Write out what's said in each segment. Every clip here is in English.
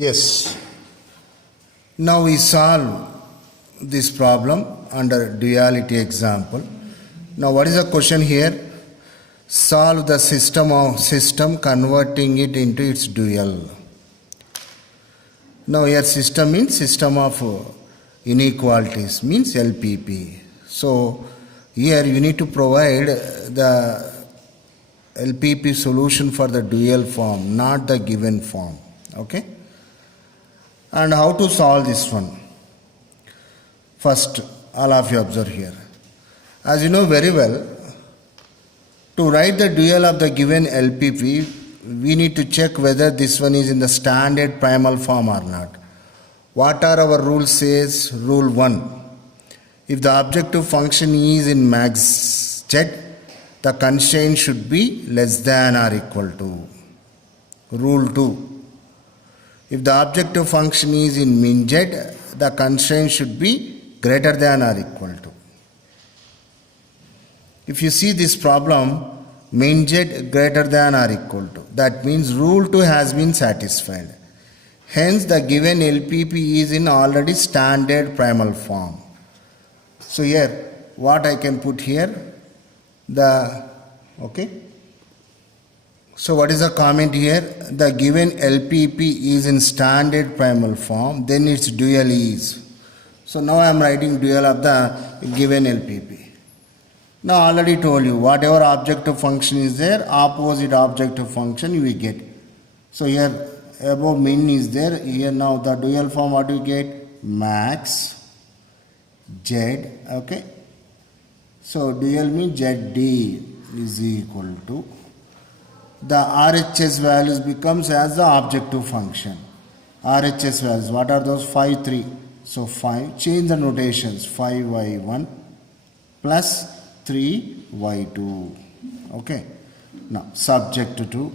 Yes. Now we solve this problem under duality example. Now what is the question here? Solve the system converting it into its dual. Now here system means system of inequalities means LPP. So here you need to provide the LPP solution for the dual form, not the given form. Okay. And how to solve this one? First, all of you observe here. As you know very well, to write the dual of the given LPP, we need to check whether this one is in the standard primal form or not. What are our rules says? Rule 1. If the objective function is in max z, the constraint should be less than or equal to. Rule 2. If the objective function is in min z, the constraint should be greater than or equal to. If you see this problem, min z greater than or equal to, that means rule 2 has been satisfied. Hence the given LPP is in already standard primal form. So here what I can put here, so what is the comment here? The given LPP is in standard primal form, then its dual is. So now I am writing dual of the given LPP. Now I already told you, whatever objective function is there, opposite objective function you will get. So here above min is there, here now the dual form what you get? Max z, okay. So dual means zd is equal to, the RHS values becomes as the objective function. RHS values, what are those? 5, 3. So 5, change the notations, 5y1 plus 3y2. Okay. Now subject to 2.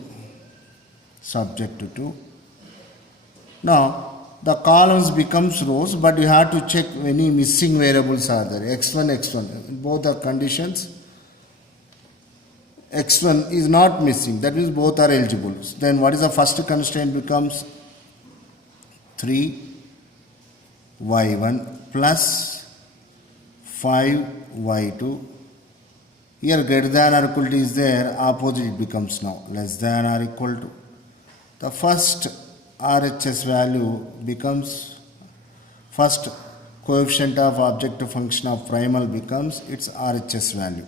Now the columns becomes rows, but you have to check any missing variables are there. x1, in both the conditions. x1 is not missing, that means both are eligible. Then what is the first constraint becomes 3y1 plus 5y2. Here greater than or equal to is there, opposite it becomes now less than or equal to. The first RHS value becomes, first coefficient of objective function of primal becomes its RHS value.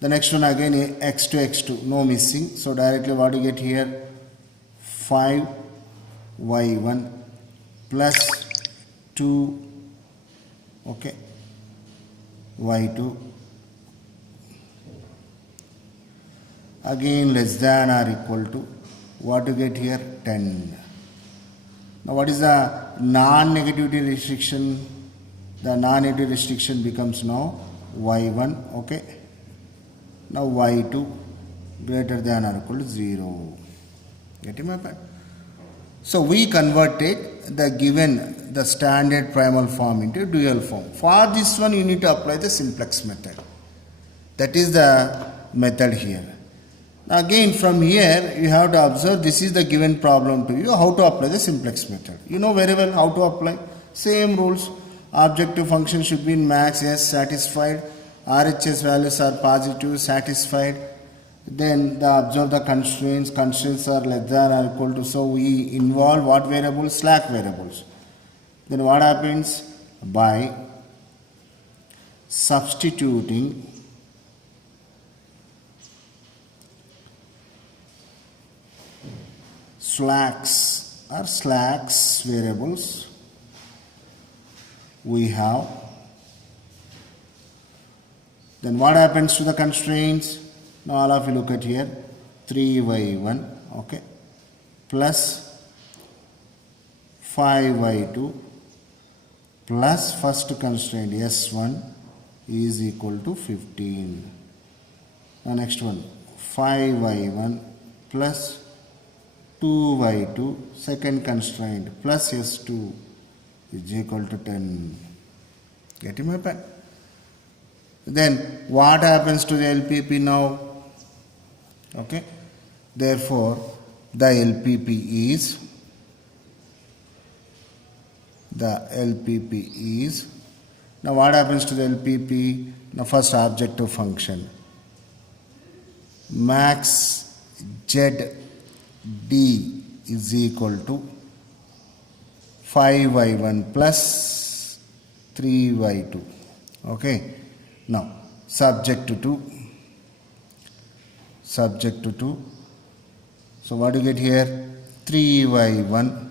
The next one again x2, x2, no missing. So directly what you get here? 5y1 plus 2, okay, y2. Again less than or equal to, what you get here? 10. Now what is the non-negativity restriction? The non-negative restriction becomes now y1, okay. Now y2 greater than or equal to 0. Getting my point? So we converted the standard primal form into dual form. For this one you need to apply the simplex method. That is the method here. Now again from here you have to observe this is the given problem to you, how to apply the simplex method. You know very well how to apply. Same rules. Objective function should be in max, yes, satisfied. RHS values are positive, satisfied. Then observe the constraints are less than or equal to, so we involve what variables? Slack variables. Then what happens? By substituting slacks variables, we have, then what happens to the constraints? Now all of you look at here, 3y1, okay, plus 5y2 plus first constraint s1 is equal to 15. Now next one, 5y1 plus 2y2 second constraint plus s2 is equal to 10. Getting my point? Then what happens to the LPP now? Okay. Therefore, the LPP is the LPP is, now what happens to the LPP? Now first objective function, max ZD is equal to 5y1 plus 3y2. Okay, now subject to 2. So what do you get here? 3y1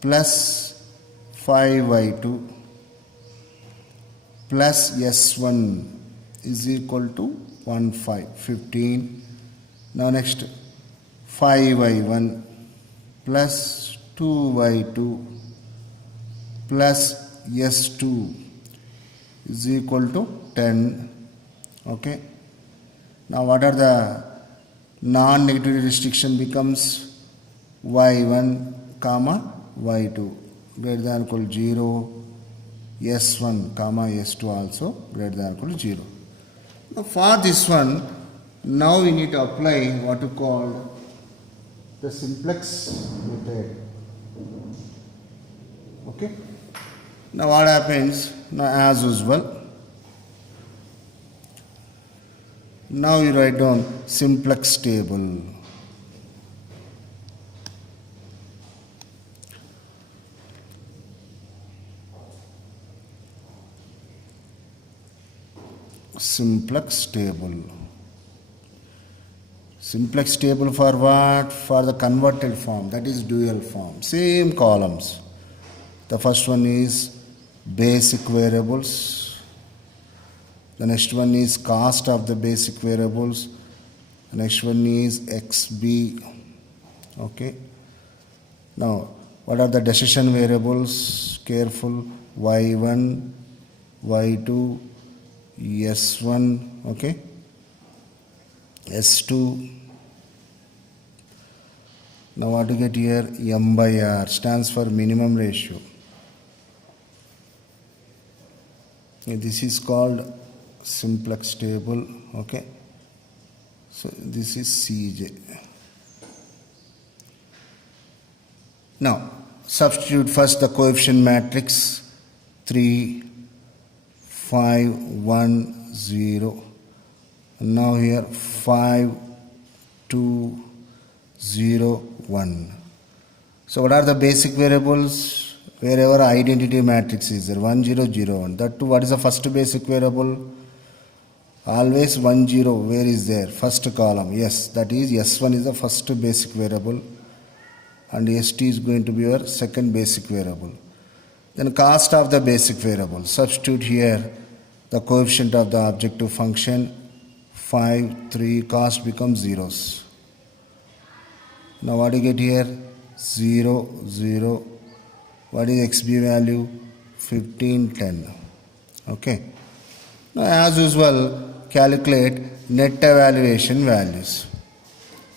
plus 5y2 plus s1 is equal to 15. Now next 5y1 plus 2y2 plus s2 is equal to 10. Okay. Now what are the non-negative restriction? Becomes y1 comma y2 greater than or equal to 0, s1 comma s2 also greater than or equal to 0. Now for this one, now we need to apply what you call the simplex method. Okay. Now what happens? Now as usual, now you write down simplex table. Simplex table. Simplex table for what? For the converted form, that is dual form. Same columns. The first one is basic variables. The next one is cost of the basic variables. The next one is XB. Okay. Now, what are the decision variables? Careful. Y1, Y2, S1. Okay. S2. Now, what do you get here? M by R stands for minimum ratio. This is called simplex table. Okay, so this is Cj. Now substitute first the coefficient matrix 3 5 1 0. Now here 5 2 0 1. So what are the basic variables? Wherever identity matrix is there, 1 0 0 1. That too, what is the first basic variable? Always 1 0. Where is there? First column. Yes, that is S1 is the first basic variable, and ST is going to be your second basic variable. Then cost of the basic variable. Substitute here the coefficient of the objective function 5 3. Cost becomes zeros. Now what do you get here? 0 0. What is XB value? 15 10. Okay. Now as usual, calculate net evaluation values.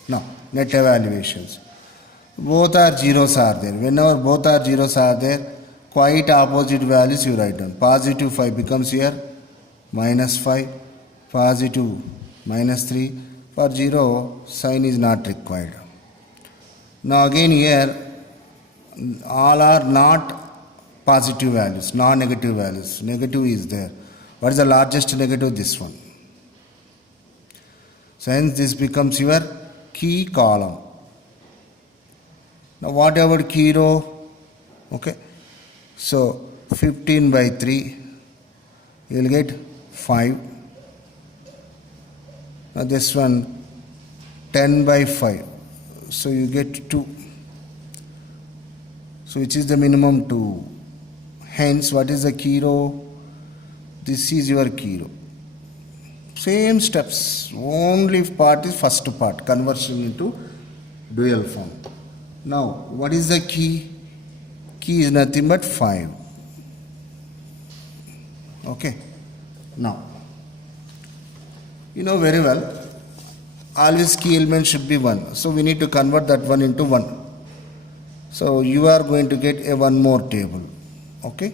Now net evaluations. Both are zeros are there. Whenever both are zeros are there, quite opposite values you write down. Positive 5 becomes here minus 5. Positive minus 3. For 0, sign is not required. Now again here, all are not positive values, non-negative values. Negative is there. What is the largest negative? This one. So hence this becomes your key column. Now what about key row? Okay. So 15 by 3, you will get 5. Now this one 10 by 5. So you get 2. So which is the minimum? 2. Hence what is the key row? This is your key row. Same steps. Only part is first part. Conversion into dual form. Now what is the key? Key is nothing but 5. Okay. Now you know very well, always key element should be 1. So we need to convert that 1 into 1. So you are going to get a one more table. Okay.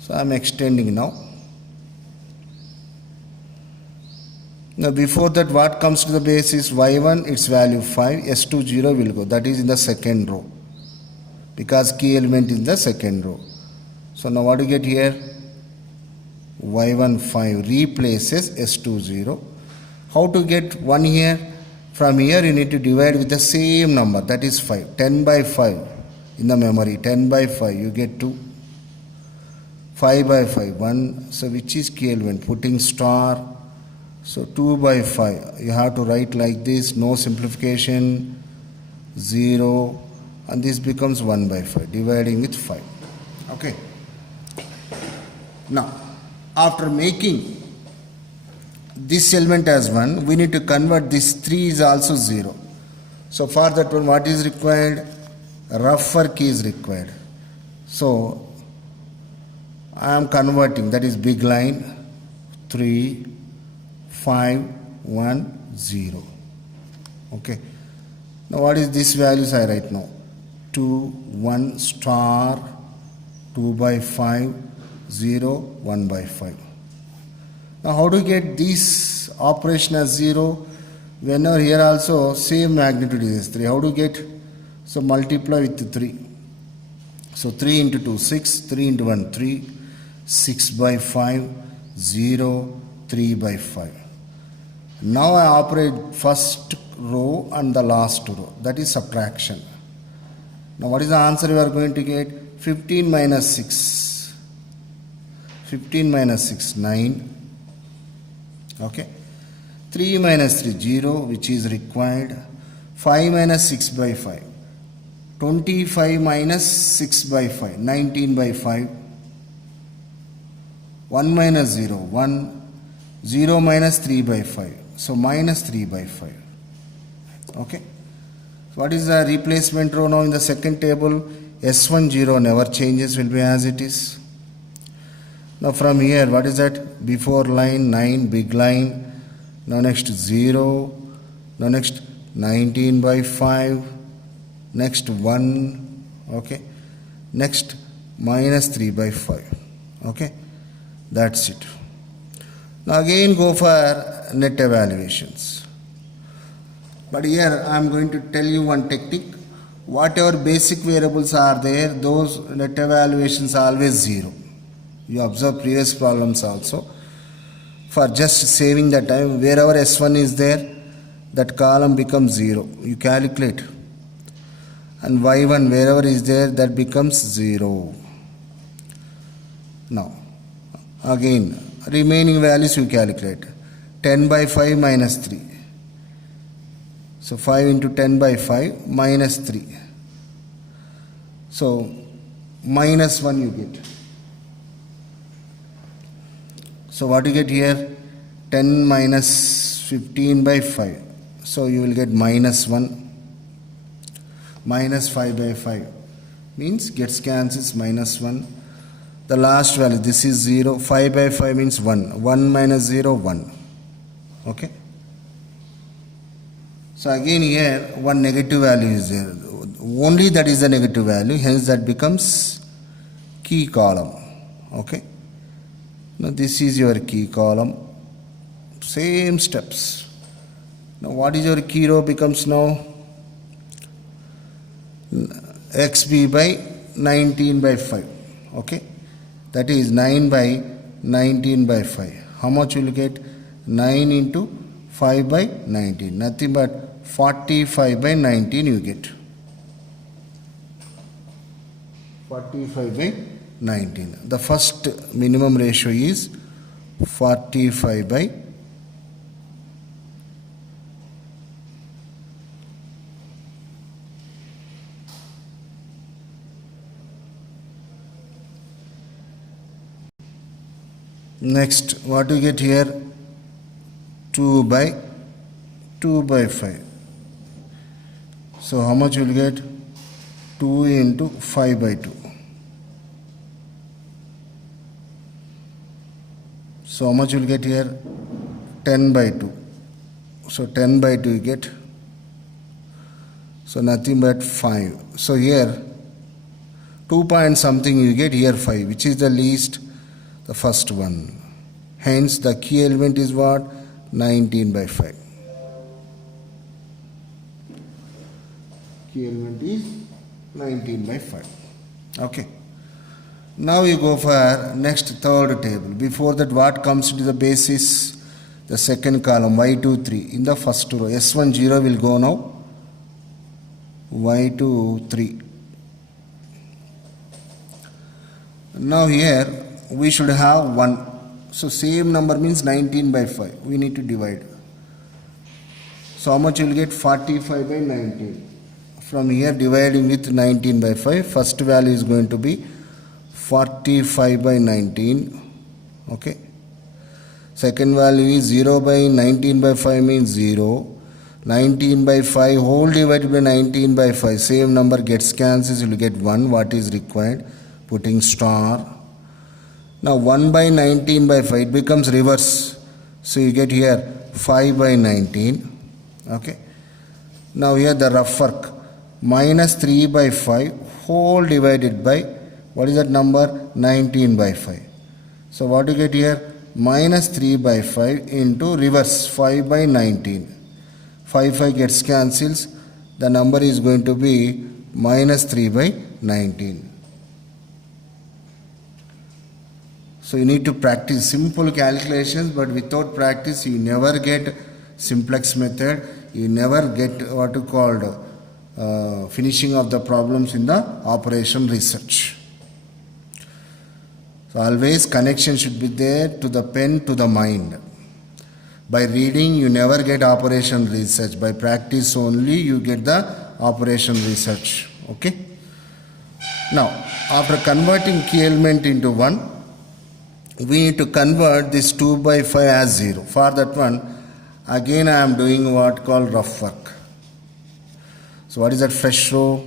So I am extending now. Now before that, what comes to the base is y1, its value 5, s2 0 will go. That is in the second row. because key element is the second row. So now what do you get here? Y1 5 replaces S2 0. How to get 1 here? From here you need to divide with the same number, that is 5. 10 by 5 in the memory, 10 by 5 you get 2. 5 by 5 1. So which is key element? Putting star. So 2 by 5 you have to write like this, no simplification, 0, and this becomes 1 by 5 dividing with 5. Okay. Now after making this element as 1, we need to convert this 3 is also 0. So for that one, what is required? Rougher key is required. So I am converting, that is big line, 3 5 1 0. Okay. Now what is this values I write now? 2 1 star 2 by 5 0 1 by 5. Now how to get this operation as 0? Whenever here also same magnitude is 3. How to get? So multiply with 3. So 3 into 2 6, 3 into 1 3, 6 by 5 0, 3 by 5. Now I operate first row and the last row, that is subtraction. Now what is the answer we are going to get? 15 minus 6. 15 minus 6 9. Okay. 3 minus 3 0, which is required. 5 minus 6 by 5. 25 minus 6 by 5. 19 by 5. 1 minus 0 1. 0 minus 3 by 5. So minus 3 by 5. Okay. So what is the replacement row now in the second table? S1 0 never changes, will be as it is. Now from here, what is that? Before line 9, big line. Now next 0. Now next 19 by 5. Next 1. Okay. Next minus 3 by 5. Okay. That's it. Now again go for net evaluations. But here I am going to tell you one technique. Whatever basic variables are there, those net evaluations are always 0. You observe previous problems also. For just saving the time, wherever S1 is there, that column becomes 0. You calculate. And Y1 wherever is there, that becomes 0. Now, again, remaining values you calculate. 10 by 5 minus 3. So 5 into 10 by 5 minus 3. So minus 1 you get. So what you get here? 10 minus 15 by 5. So you will get minus 1. Minus 5 by 5 means gets cancels, minus 1. The last value, this is 0. 5 by 5 means 1. 1 minus 0, 1. Okay. So again here one negative value is there. Only that is the negative value. Hence that becomes key column. Okay. Now this is your key column. Same steps. Now what is your key row becomes now? XB by 19 by 5. Okay. That is 9 by 19 by 5. How much will you get? 9 into 5 by 19. Nothing but 45 by 19 you get. 45 by 19. The first minimum ratio is 45 by 19. Next, what do you get here? 2 by 5. So how much you will get? 2 into 5 by 2. So how much you will get here? 10 by 2. So 10 by 2 you get. So nothing but 5. So here 2 point something you get, here 5, which is the least, the first one. Hence the key element is what? 19 by 5. Key element is 19 by 5. Okay. Now you go for next third table. Before that, what comes into the basis? The second column, y23. In the first row, S1 0 will go now. Y2 3. Now here we should have 1. So same number means 19 by 5. We need to divide. So how much you will get? 45 by 19. From here dividing with 19 by 5. First value is going to be 45 by 19. Okay. Second value is 0 by 19 by 5 means 0. 19 by 5 whole divided by 19 by 5. Same number gets cancels. You will get 1. What is required? Putting star. Now 1 by 19 by 5. It becomes reverse. So you get here 5 by 19. Okay. Now here the rough work. Minus 3 by 5 whole divided by, what is that number? 19 by 5. So what do you get here? Minus 3 by 5 into reverse 5 by 19. 5 gets cancels. The number is going to be minus 3 by 19. So you need to practice simple calculations, but without practice you never get simplex method. You never get what you called finishing of the problems in the operation research. So always connection should be there to the pen to the mind. By reading you never get operation research. By practice only you get the operation research. Okay. Now after converting key element into 1, we need to convert this 2 by 5 as 0. For that one, again I am doing what called rough work. So what is that fresh row?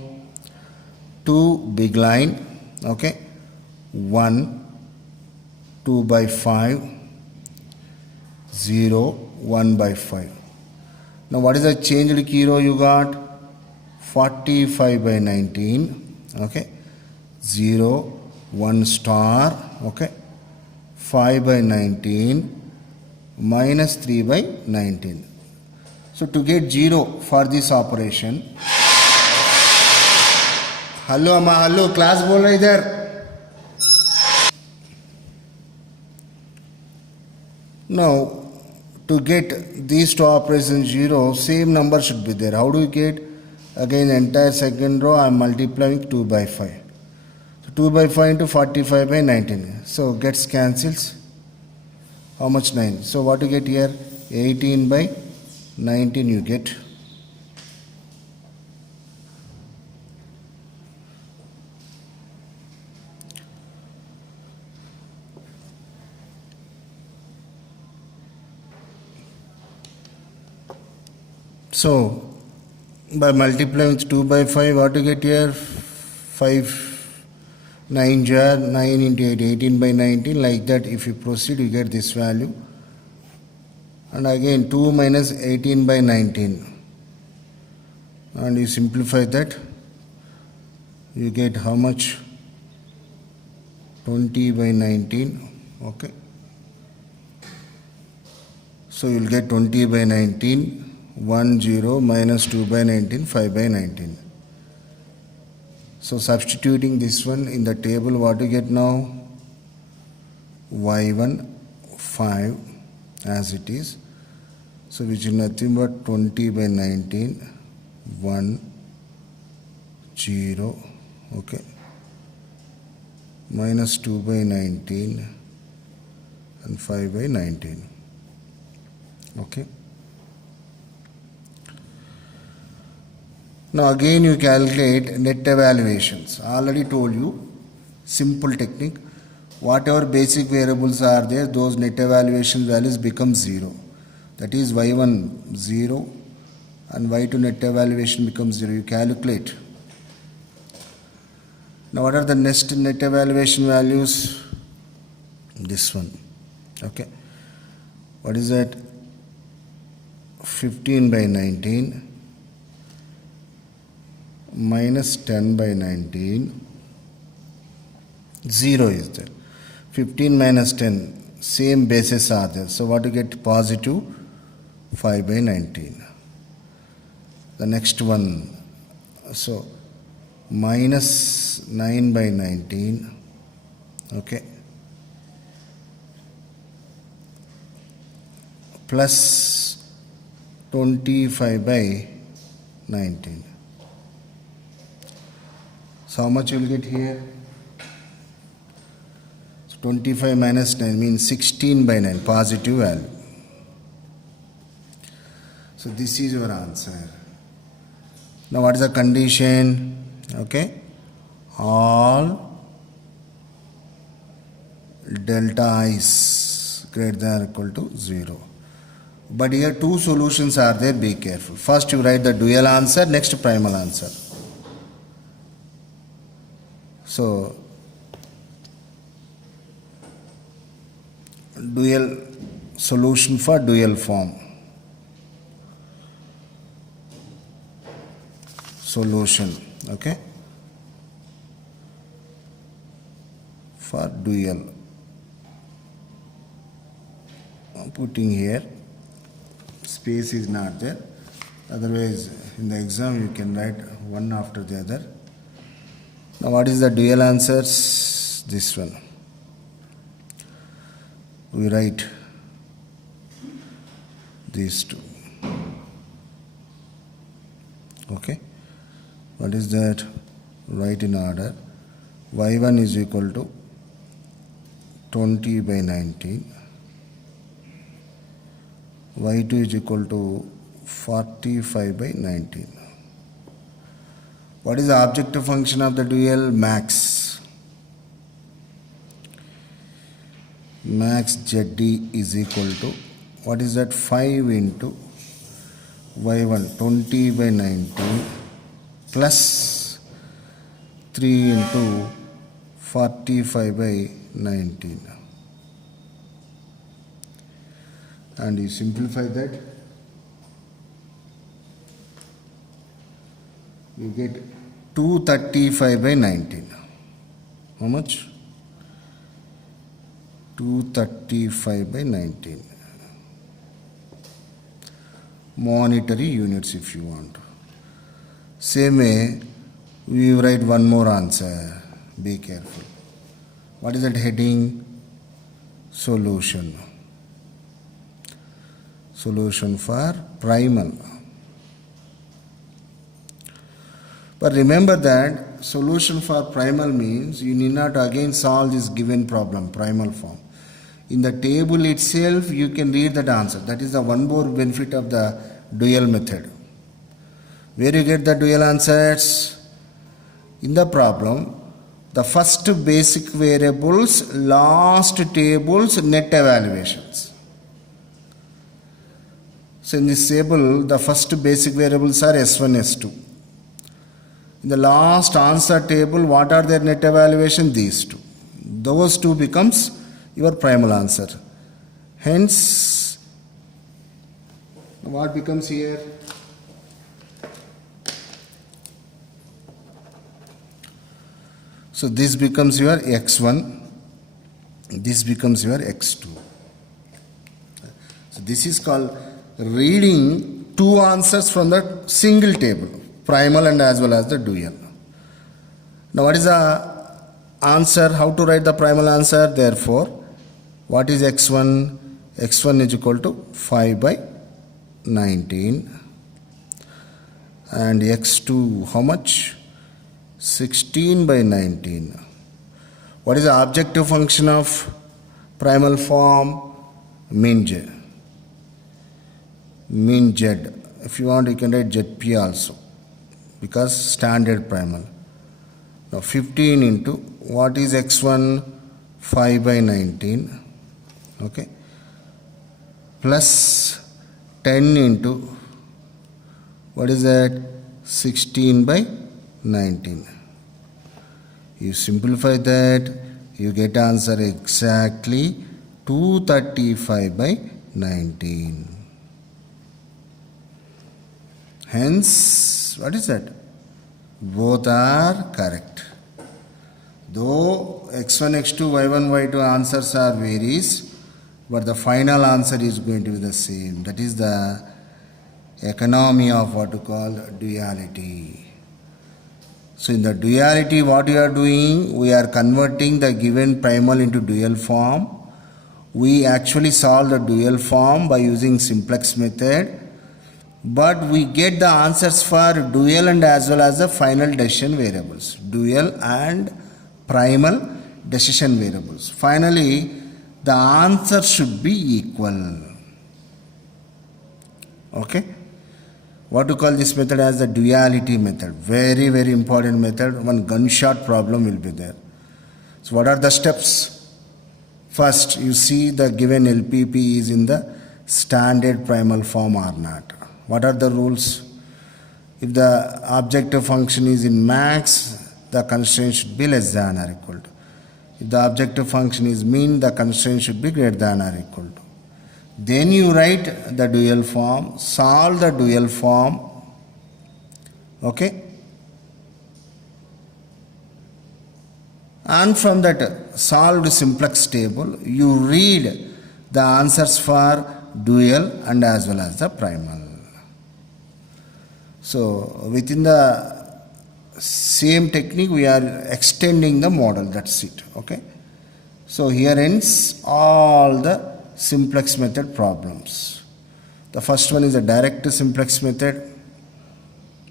2 big line. Okay. 1, 2 by 5, 0, 1 by 5. Now what is the changed key row you got? 45 by 19. Okay. 0, 1 star. Okay. 5 by 19 minus 3 by 19. So to get 0 for this operation, hello amma, hello class bol raha idhar. Now to get these two operations 0, same number should be there. How do you get? Again entire second row I am multiplying 2 by 5. 2 by 5 into 45 by 19. So gets cancels. How much? 9. So what you get here? 18 by 19 you get. So by multiplying with 2 by 5, what you get here? 5 9 jar, 9 into 8, 18 by 19. Like that if you proceed you get this value. And again 2 minus 18 by 19. And you simplify that. You get how much? 20 by 19. Okay. So you will get 20 by 19. 1 0 minus 2 by 19, 5 by 19. So substituting this one in the table, what do you get now? Y1 5 as it is. So which is nothing but 20 by 19, 1 0, okay, minus 2 by 19 and 5 by 19. Okay. Now again you calculate net evaluations. I already told you, simple technique. Whatever basic variables are there, those net evaluation values become 0. That is y1 0 and y2 net evaluation becomes 0. You calculate. Now what are the next net evaluation values? This one. Okay. What is that? 15 by 19 minus 10 by 19. 0 is there. 15 minus 10, same bases are there. So what you get? Positive 5 by 19. The next one, so minus 9 by 19, okay, plus 25 by 19. So how much you will get here? So 25 minus 9 means 16 by 9, positive value. So this is your answer. Now what is the condition? Okay, all delta is greater than or equal to 0. But here two solutions are there, be careful. First you write the dual answer, next primal answer. So dual solution for dual form. Solution, okay, for dual. I'm putting here, space is not there, otherwise in the exam you can write one after the other. Now what is the dual answers? This one. We write these two. Okay. What is that? Write in order. Y1 is equal to 20 by 19. Y2 is equal to 45 by 19. What is the objective function of the dual? Max. Max ZD is equal to, what is that? 5 into Y1 20 by 19 plus 3 into 45 by 19. And you simplify that, you get 235 by 19. How much? 235 by 19. Monetary units if you want. Same way, we write one more answer. Be careful. What is that heading? Solution. Solution for primal. But remember that solution for primal means you need not again solve this given problem, primal form. In the table itself, you can read that answer. That is the one more benefit of the dual method. Where you get the dual answers? In the problem, the first basic variables, last tables, net evaluations. So in this table, the first basic variables are S1, S2. In the last answer table, what are their net evaluation? These two. Those two becomes your primal answer. Hence, what becomes here? So this becomes your x1, this becomes your x2. So this is called reading two answers from the single table, primal and as well as the dual. Now what is the answer? How to write the primal answer? Therefore, what is x1? x1 is equal to 5 by 19 and x2 how much? 16 by 19. What is the objective function of primal form? Min Z. Min Z. If you want, you can write ZP also because standard primal. Now 15 into what is x1? 5 by 19. Okay. Plus 10 into what is that? 16 by 19. You simplify that, you get answer exactly 235 by 19. Hence, what is that? Both are correct. Though x1, x2, y1, y2 answers are varies, but the final answer is going to be the same. That is the economy of what you call duality. So in the duality, what we are doing, we are converting the given primal into dual form. We actually solve the dual form by using simplex method, but we get the answers for dual and as well as the final decision variables, dual and primal decision variables. Finally, the answer should be equal. Okay, what to call this method as the duality method. Very, very important method. One gunshot problem will be there. So what are the steps? First, you see the given LPP is in the standard primal form or not. What are the rules? If the objective function is in max, the constraint should be less than or equal to. If the objective function is min, the constraint should be greater than or equal to. Then you write the dual form, solve the dual form, okay? And from that solved simplex table, you read the answers for dual and as well as the primal. So within the same technique, we are extending the model, that's it, okay? So here ends all the simplex method problems. The first one is a direct simplex method.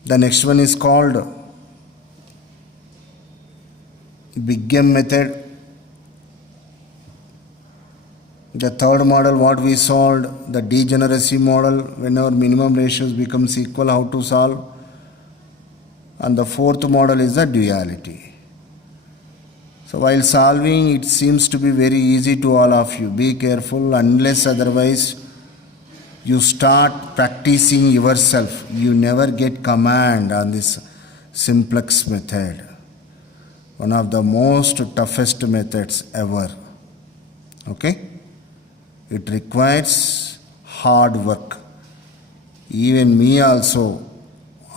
The next one is called Big M method. The third model, what we solved, the degeneracy model, when our minimum ratios becomes equal, how to solve. And the fourth model is the duality. So while solving, it seems to be very easy to all of you. Be careful, unless otherwise you start practicing yourself. You never get command on this simplex method. One of the most toughest methods ever. Okay? It requires hard work. Even me also,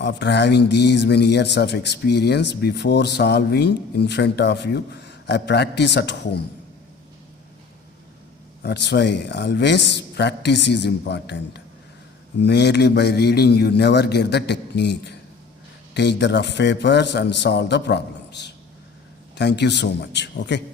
after having these many years of experience, before solving in front of you, I practice at home. That's why always practice is important. Merely by reading you never get the technique. Take the rough papers and solve the problems. Thank you so much. Okay.